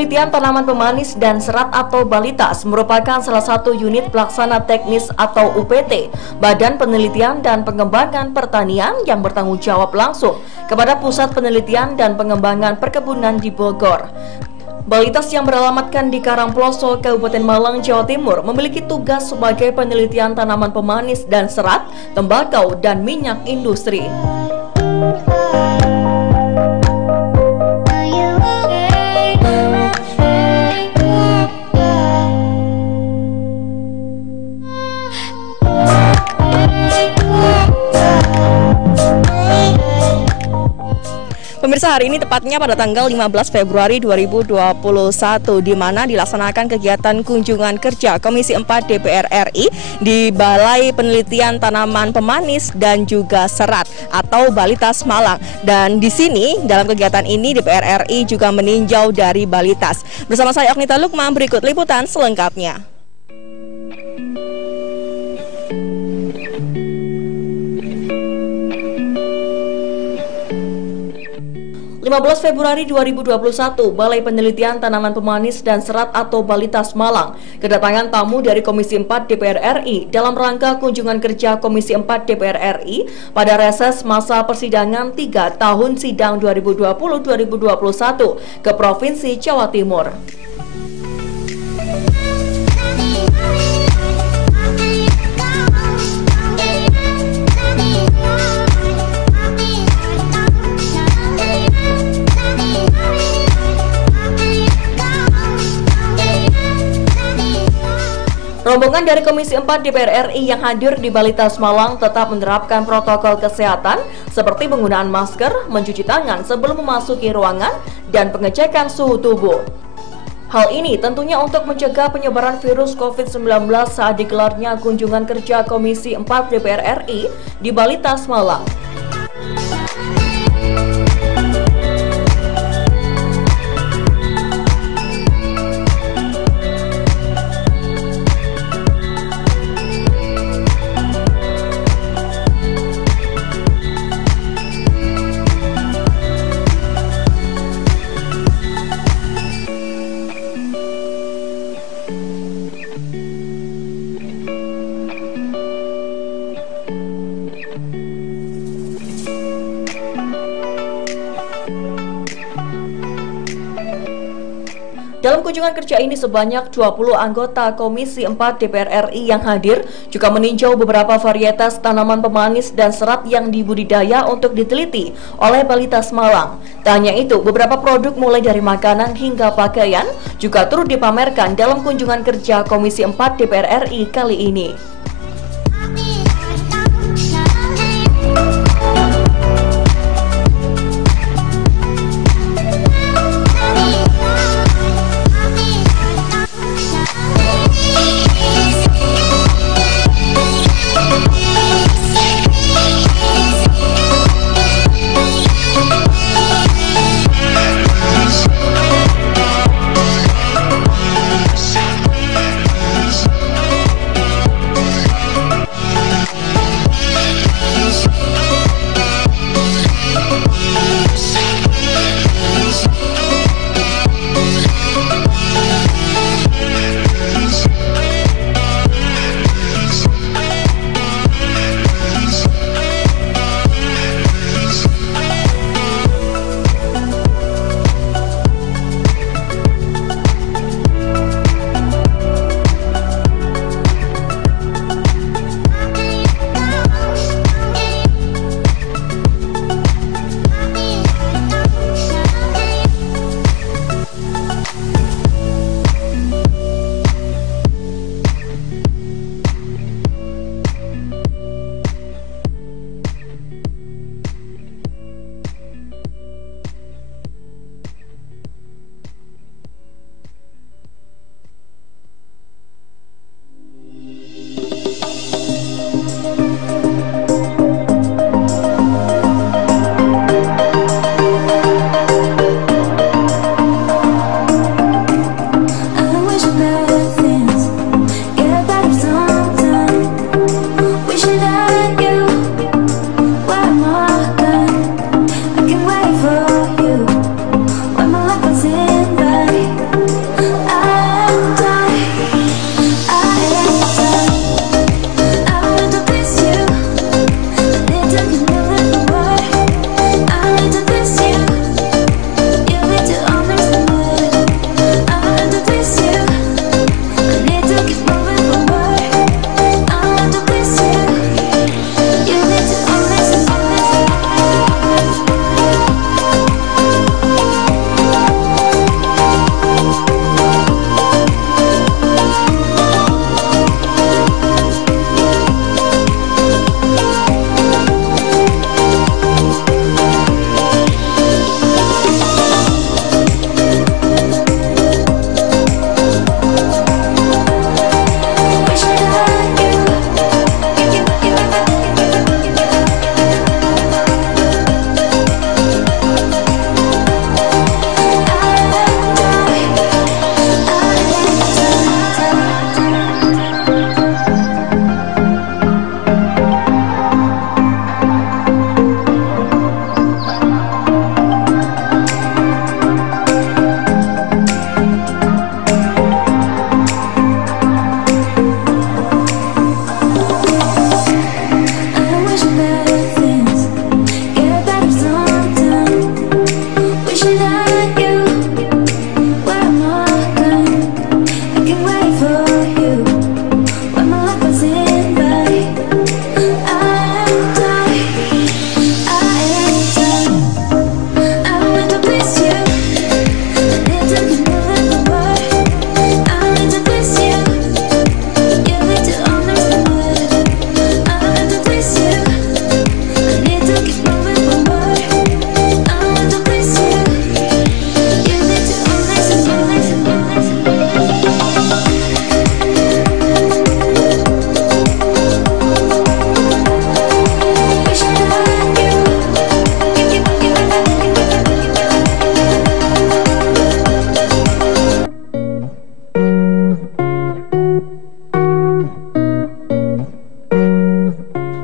Penelitian Tanaman Pemanis dan Serat atau Balitas merupakan salah satu unit pelaksana teknis atau UPT, Badan Penelitian dan Pengembangan Pertanian yang bertanggung jawab langsung kepada Pusat Penelitian dan Pengembangan Perkebunan di Bogor. Balitas yang beralamatkan di Karangploso, Kabupaten Malang, Jawa Timur memiliki tugas sebagai penelitian tanaman pemanis dan serat, tembakau, dan minyak industri. Pemirsa, hari ini tepatnya pada tanggal 15 Februari 2021 di mana dilaksanakan kegiatan kunjungan kerja Komisi 4 DPR RI di Balai Penelitian Tanaman Pemanis dan juga Serat atau Balitas Malang. Dan di sini dalam kegiatan ini DPR RI juga meninjau dari Balitas. Bersama saya Ognita Lukman, berikut liputan selengkapnya. 15 Februari 2021, Balai Penelitian Tanaman Pemanis dan Serat atau Balitas Malang kedatangan tamu dari Komisi 4 DPR RI dalam rangka kunjungan kerja Komisi 4 DPR RI pada reses masa persidangan 3 tahun sidang 2020-2021 ke Provinsi Jawa Timur. Rombongan dari Komisi 4 DPR RI yang hadir di Balitas Malang tetap menerapkan protokol kesehatan seperti penggunaan masker, mencuci tangan sebelum memasuki ruangan, dan pengecekan suhu tubuh. Hal ini tentunya untuk mencegah penyebaran virus COVID-19 saat digelarnya kunjungan kerja Komisi 4 DPR RI di Balitas Malang. Dalam kunjungan kerja ini sebanyak 20 anggota Komisi 4 DPR RI yang hadir juga meninjau beberapa varietas tanaman pemanis dan serat yang dibudidaya untuk diteliti oleh Balitas Malang. Tak hanya itu, beberapa produk mulai dari makanan hingga pakaian juga turut dipamerkan dalam kunjungan kerja Komisi 4 DPR RI kali ini.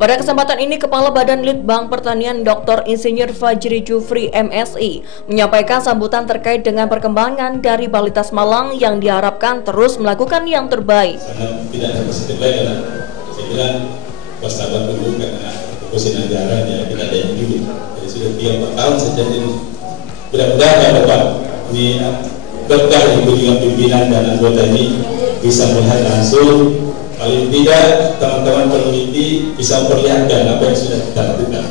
Pada kesempatan ini, Kepala Badan Litbang Pertanian Dr. Insinyur Fajri Jufri MSI menyampaikan sambutan terkait dengan perkembangan dari Balitas Malang yang diharapkan terus melakukan yang terbaik. Sangat tidak ada positif lagi karena saya kira bersahabat dulu karena fokusin anggaran ya kita ada yang dulu. Jadi sudah 3-4 tahun sejak ini. Mudah-mudahan ya Bapak, ini berkah ibu dengan pimpinan dan anggota ini bisa melihat langsung. Paling tidak teman-teman peneliti bisa memperlihatkan apa yang sudah kita lakukan.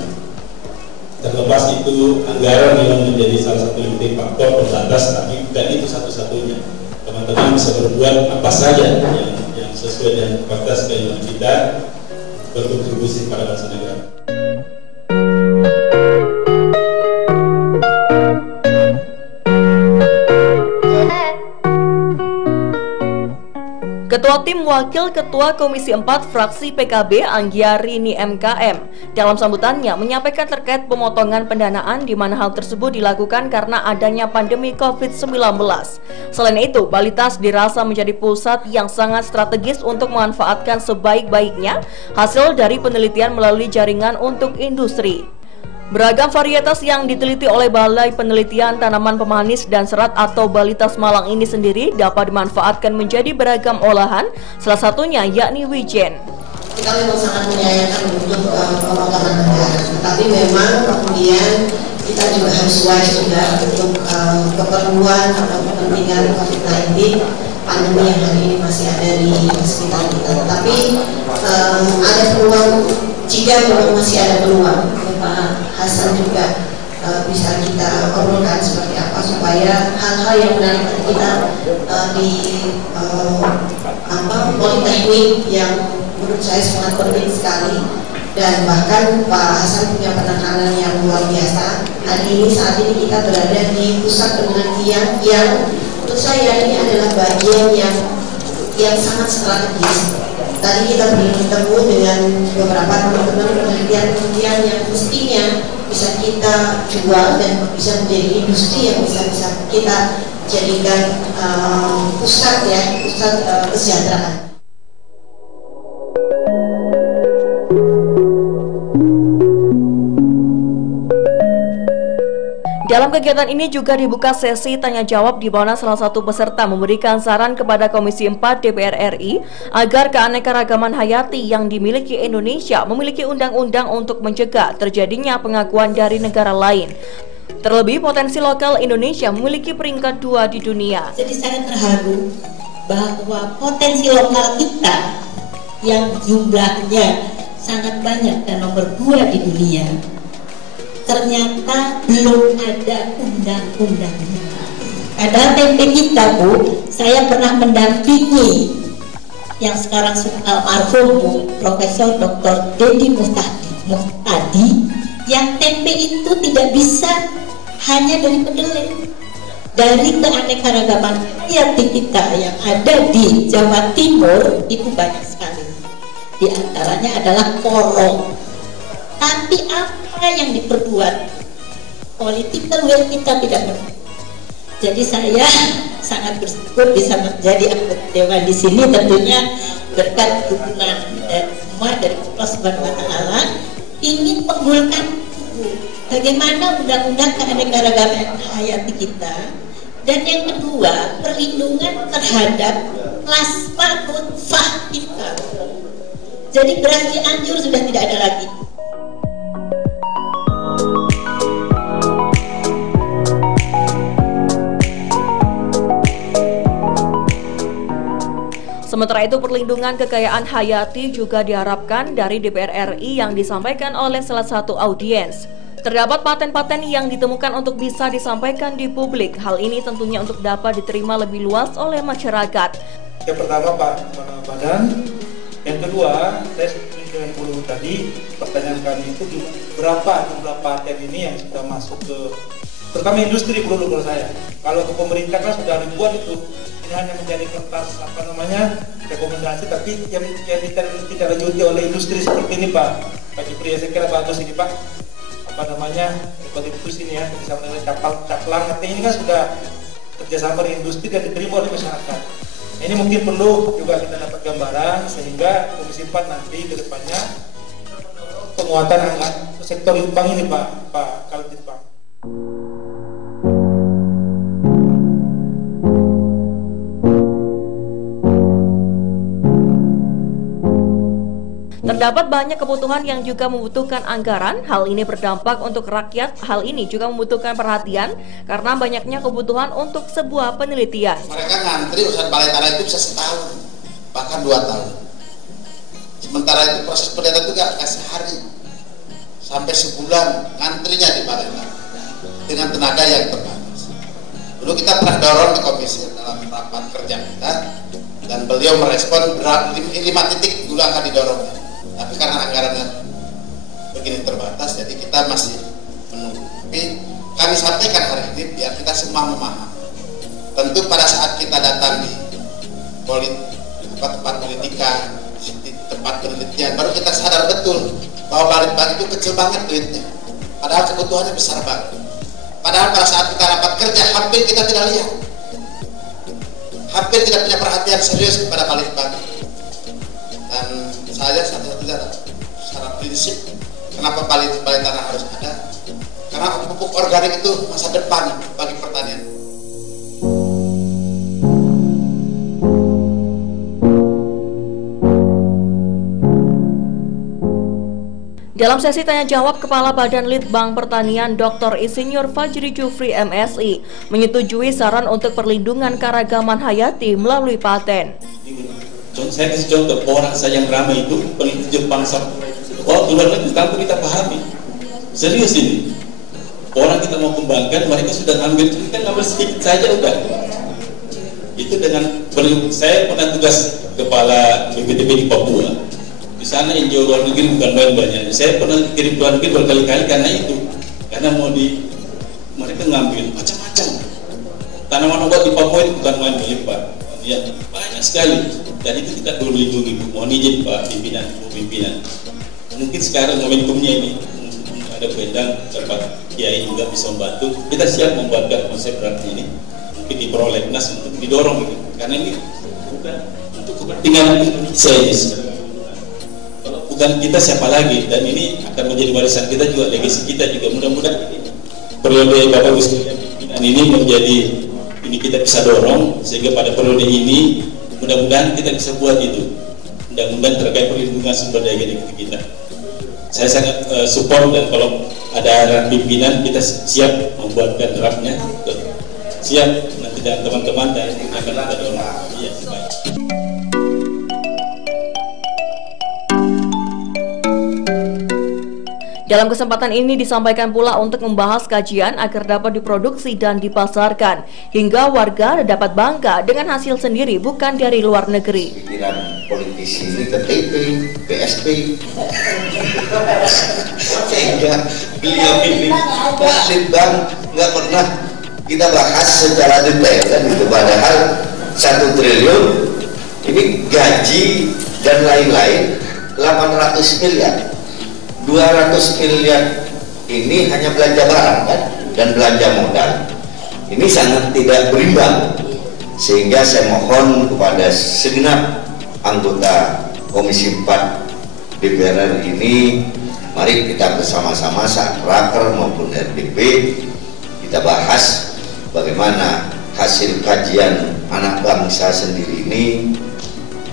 Terlepas itu anggaran yang menjadi salah satu limiting faktor terbatas, tapi bukan itu satu-satunya. Teman-teman bisa berbuat apa saja yang sesuai dengan batas keinginan kita, berkontribusi pada bangsa negara. Ketua Tim Wakil Ketua Komisi 4 Fraksi PKB Anggiarini MKM dalam sambutannya menyampaikan terkait pemotongan pendanaan di mana hal tersebut dilakukan karena adanya pandemi COVID-19. Selain itu, Balitas dirasa menjadi pusat yang sangat strategis untuk memanfaatkan sebaik-baiknya hasil dari penelitian melalui jaringan untuk industri. Beragam varietas yang diteliti oleh Balai Penelitian Tanaman Pemanis dan Serat atau Balitas Malang ini sendiri dapat dimanfaatkan menjadi beragam olahan, salah satunya yakni wijen. Kita memang sangat menyayangkan untuk pemotongan anggaran, tetapi memang kemudian kita juga harus wise juga untuk keperluan atau kepentingan COVID-19 pandemi yang hari ini masih ada di sekitar kita. Tapi ada peluang, jika memang masih ada peluang, Pak Hasan juga bisa kita obrolkan seperti apa supaya hal-hal yang menarik kita di politeknik yang menurut saya sangat penting sekali, dan bahkan Pak Hasan punya penekanan yang luar biasa. Saat ini kita berada di pusat penelitian yang menurut saya ini adalah bagian yang sangat strategis. Tadi kita bertemu dengan beberapa teman-teman penelitian yang mestinya bisa kita jual dan bisa menjadi industri yang bisa kita jadikan pusat kesejahteraan. Dalam kegiatan ini juga dibuka sesi tanya jawab di mana salah satu peserta memberikan saran kepada Komisi 4 DPR RI agar keanekaragaman hayati yang dimiliki Indonesia memiliki undang-undang untuk mencegah terjadinya pengakuan dari negara lain. Terlebih potensi lokal Indonesia memiliki peringkat 2 di dunia. Jadi sangat terharu bahwa potensi lokal kita yang jumlahnya sangat banyak dan nomor 2 di dunia ternyata belum ada undang-undangnya. Padahal tempe kita, Bu, saya pernah mendampingi yang sekarang almarhum Bu Profesor Dr. Dedi Muhtadi, yang tempe itu tidak bisa hanya dari kedelai. Dari keanekaragaman hayati kita yang ada di Jawa Timur itu banyak sekali. Di antaranya adalah korong. Tapi apa yang diperbuat? Political will kita tidak benar. Jadi saya sangat bersyukur bisa menjadi anggota dewan di sini, tentunya berkat dukungan dan semua dari Allah Subhanahu wa Ta'ala, ingin menggulkan bagaimana undang-undang keanekaragaman hayati kita, dan yang kedua perlindungan terhadap plasma nutfah kita. Jadi beras Cianjur sudah tidak ada lagi. Sementara itu, perlindungan kekayaan hayati juga diharapkan dari DPR RI yang disampaikan oleh salah satu audiens. Terdapat paten-paten yang ditemukan untuk bisa disampaikan di publik. Hal ini tentunya untuk dapat diterima lebih luas oleh masyarakat. Yang pertama Pak Badan, yang kedua saya setuju dengan Bu tadi, pertanyaan kami itu berapa jumlah paten ini yang sudah masuk ke terutama industri menurut saya. Kalau ke pemerintah kan sudah ribuan itu. Ini hanya menjadi kertas rekomendasi, tapi yang tidak lanjuti oleh industri seperti ini Pak Jupri. Saya kira bagus ini Pak, ikut itu sini ya, bisa menilai caplang. Artinya ini kan sudah kerjasama dengan industri dan diterima oleh masyarakat. Ini mungkin perlu juga kita dapat gambaran sehingga Komisi 4 nanti ke depannya penguatan sektor litbang ini Pak Kaltitbang. Terdapat banyak kebutuhan yang juga membutuhkan anggaran. Hal ini berdampak untuk rakyat. Hal ini juga membutuhkan perhatian karena banyaknya kebutuhan untuk sebuah penelitian. Mereka ngantri urusan balai tanah itu bisa setahun, bahkan 2 tahun. Sementara itu proses penelitian itu gak sehari, sampai sebulan ngantrinya di balai tanah dengan tenaga yang terbatas. Dulu kita pernah dorong di komisi dalam rapat kerja kita, dan beliau merespon 5 titik dulu akan didorongnya. Tapi karena anggarannya begini terbatas, jadi kita masih menunggu. Tapi kami sampaikan hari ini biar kita semua memahami. Tentu pada saat kita datang di tempat pendidikan, di tempat penelitian, baru kita sadar betul bahwa Balitbang itu kecil banget duitnya. Padahal kebutuhannya besar banget. Padahal pada saat kita rapat kerja, hampir kita tidak lihat. Hampir tidak punya perhatian serius kepada Balitbang. Dan saya satu-satunya secara prinsip kenapa balai tanah harus ada, karena pupuk organik itu masa depan bagi pertanian. Dalam sesi tanya jawab, Kepala Badan Litbang Pertanian Dr. Insinyur Fajri Jufri MSI menyetujui saran untuk perlindungan keragaman hayati melalui paten. Saya kasih contoh, orang saya yang ramai itu peneliti Jepang. Waktu luar negeri kampung kita pahami. Serius ini. Orang kita mau kembangkan, mereka sudah ambil, kita ngambil sedikit saja udah. Itu dengan saya pernah tugas kepala BPTB di Papua. Di sana NGO luar negeri bukan banyak. Saya pernah kirim luar negeri berkali-kali karena itu. Karena mereka ngambil macam-macam. Tanaman obat di Papua itu bukan main melimpah. Ya, banyak sekali. Dan itu kita perlu lindungi. Mohon izin Pak Pimpinan. Mungkin sekarang momentumnya ini ada pendang tempat kiai juga bisa membantu. Kita siap membuatkan konsep berarti ini. Mungkin di prolegnas untuk didorong gitu. Karena ini bukan untuk kepentingan Indonesia ini. Kalau bukan kita siapa lagi? Dan ini akan menjadi warisan kita juga, legasi kita juga. Mudah-mudahan periode Bapak Gus Pimpinan ini menjadi ini kita bisa dorong sehingga pada periode ini mudah-mudahan kita bisa buat itu. Mudah-mudahan terkait perlindungan sumber daya negeri kita. Saya sangat support, dan kalau ada arahan pimpinan kita siap membuatkan draftnya. Siap nanti dengan teman-teman dan akan kita dorong. Iya, baik. Dalam kesempatan ini disampaikan pula untuk membahas kajian agar dapat diproduksi dan dipasarkan, hingga warga dapat bangga dengan hasil sendiri bukan dari luar negeri. Pikiran politisi ini KTP, PSP, sehingga beliau ini Pak Litbang nggak pernah kita bahas secara detail kan itu. Padahal 1 triliun ini gaji dan lain-lain 800 miliar. 200 miliar ini hanya belanja barang kan, dan belanja modal. Ini sangat tidak berimbang, sehingga saya mohon kepada segenap anggota Komisi 4 DPR ini, mari kita bersama-sama saat raker maupun RDP kita bahas bagaimana hasil kajian anak bangsa sendiri ini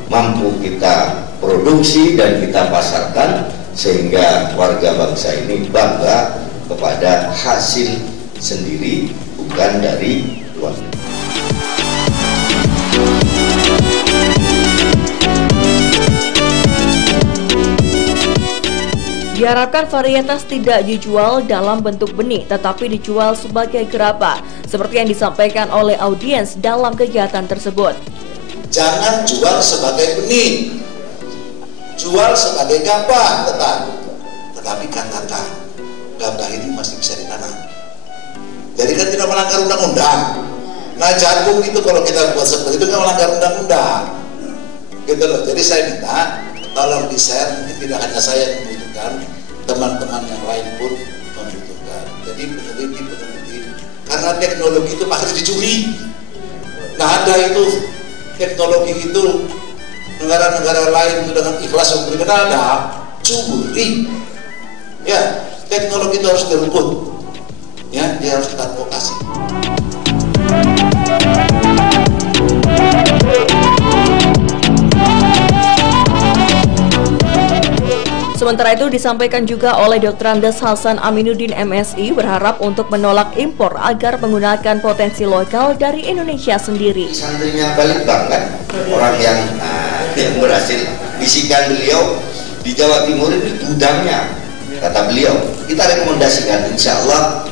mampu kita produksi dan kita pasarkan, sehingga warga bangsa ini bangga kepada hasil sendiri bukan dari luar negeri. Diharapkan varietas tidak dijual dalam bentuk benih, tetapi dijual sebagai gerabah, seperti yang disampaikan oleh audiens dalam kegiatan tersebut. Jangan jual sebagai benih, jual sebagai gabah, tetapi katakan gabah ini masih bisa ditanam. Jadi kan tidak melanggar undang-undang. Nah jagung itu kalau kita buat seperti itu kan melanggar undang-undang, gitu loh. Jadi saya minta tolong di-share, mungkin tidak hanya saya yang membutuhkan, teman-teman yang lain pun membutuhkan. Jadi peneliti, karena teknologi itu pasti dicuri. Nah ada itu teknologi itu negara-negara lain itu dengan ikhlas memberikan, ada curi. Ya, teknologi itu harus direbut. Ya, dia harus kita advokasi. Sementara itu disampaikan juga oleh Dr. Andes Hasan Aminuddin MSI berharap untuk menolak impor agar menggunakan potensi lokal dari Indonesia sendiri. Santrinya Balitbang kan, orang yang berhasil, bisikan beliau di Jawa Timur itu gudangnya, kata beliau. Kita rekomendasikan, insya Allah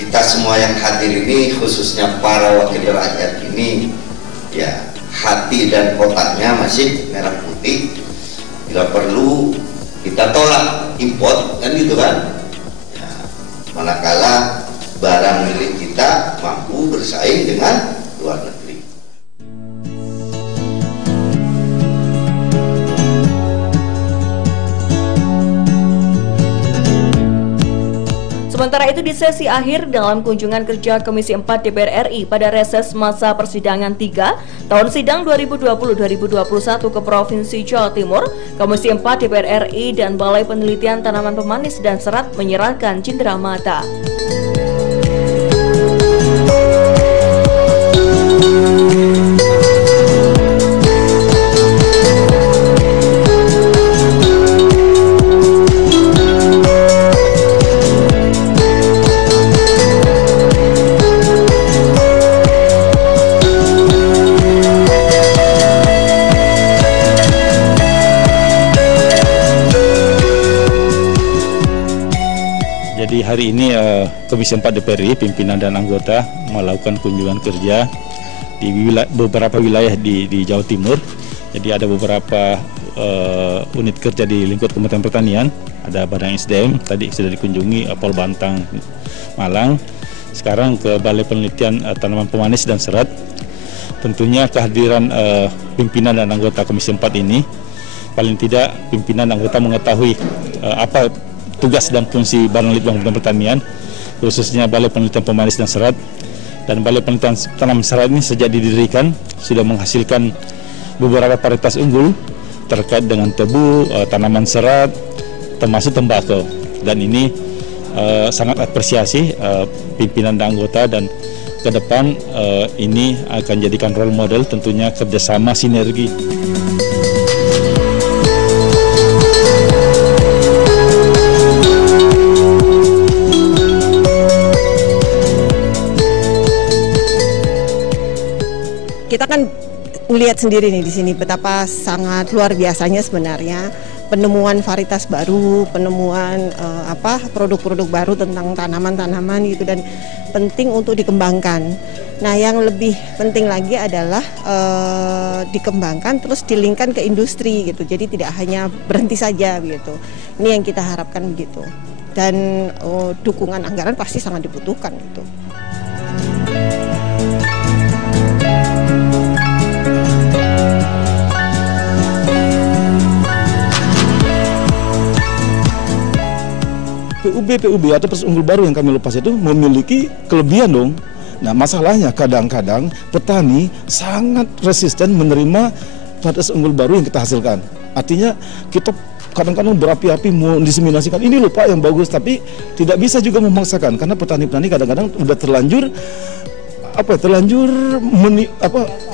kita semua yang hadir ini, khususnya para wakil rakyat ini, ya hati dan kotaknya masih merah putih. Bila perlu kita tolak impor, kan gitu kan ya, manakala barang milik kita mampu bersaing dengan luar negeri. Sementara itu di sesi akhir dalam kunjungan kerja Komisi 4 DPR RI pada reses masa persidangan 3 tahun sidang 2020-2021 ke Provinsi Jawa Timur, Komisi 4 DPR RI dan Balai Penelitian Tanaman Pemanis dan Serat menyerahkan cindera mata. Jadi hari ini Komisi 4 DPR RI, pimpinan dan anggota melakukan kunjungan kerja di beberapa wilayah di Jawa Timur. Jadi ada beberapa unit kerja di lingkup Kementerian Pertanian, ada Badan SDM, tadi sudah dikunjungi Pol Bantang, Malang. Sekarang ke Balai Penelitian Tanaman Pemanis dan Serat. Tentunya kehadiran pimpinan dan anggota Komisi 4 ini, paling tidak pimpinan dan anggota mengetahui apa tugas dan fungsi Badan Litbang Kementerian Pertanian, khususnya Balai Penelitian Pemanis dan Serat. Dan Balai Penelitian Tanaman Serat ini sejak didirikan sudah menghasilkan beberapa varietas unggul terkait dengan tebu, tanaman serat, termasuk tembakau. Dan ini sangat apresiasi pimpinan dan anggota, dan ke depan ini akan jadikan role model, tentunya kerjasama sinergi. Kita kan melihat sendiri nih di sini betapa sangat luar biasanya sebenarnya penemuan varietas baru, penemuan produk-produk baru tentang tanaman-tanaman gitu, dan penting untuk dikembangkan. Nah, yang lebih penting lagi adalah dikembangkan terus dilingkan ke industri gitu. Jadi tidak hanya berhenti saja gitu. Ini yang kita harapkan begitu. Dan dukungan anggaran pasti sangat dibutuhkan gitu. PUB atau varietas unggul baru yang kami lepas itu memiliki kelebihan dong. Nah, masalahnya kadang-kadang petani sangat resisten menerima varietas unggul baru yang kita hasilkan. Artinya kita kadang-kadang berapi-api mendiseminasikan ini loh Pak yang bagus, tapi tidak bisa juga memaksakan karena petani-petani kadang-kadang udah terlanjur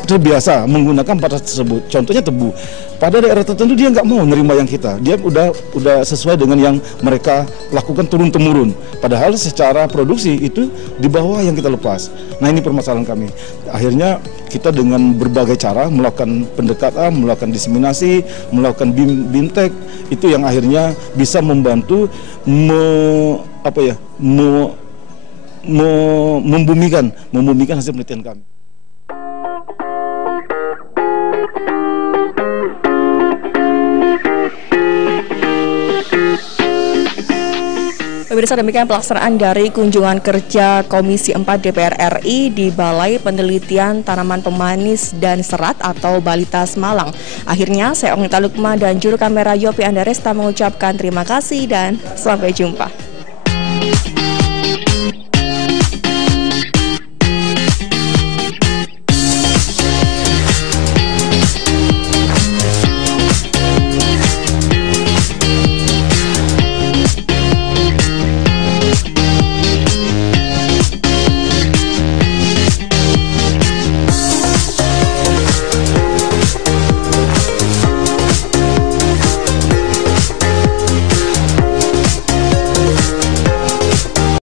terbiasa menggunakan varietas tersebut. Contohnya tebu. Pada daerah tertentu dia nggak mau nerima yang kita. Dia udah sesuai dengan yang mereka lakukan turun-temurun. Padahal secara produksi itu di bawah yang kita lepas. Nah, ini permasalahan kami. Akhirnya kita dengan berbagai cara melakukan pendekatan, melakukan diseminasi, melakukan bintek, itu yang akhirnya bisa membantu membumikan hasil penelitian kami. Pemirsa, demikian pelaksanaan dari kunjungan kerja Komisi 4 DPR RI di Balai Penelitian Tanaman Pemanis dan Serat atau Balitas Malang. Akhirnya saya Onita Lukma dan juru kamera Yopi Andaresta mengucapkan terima kasih dan sampai jumpa.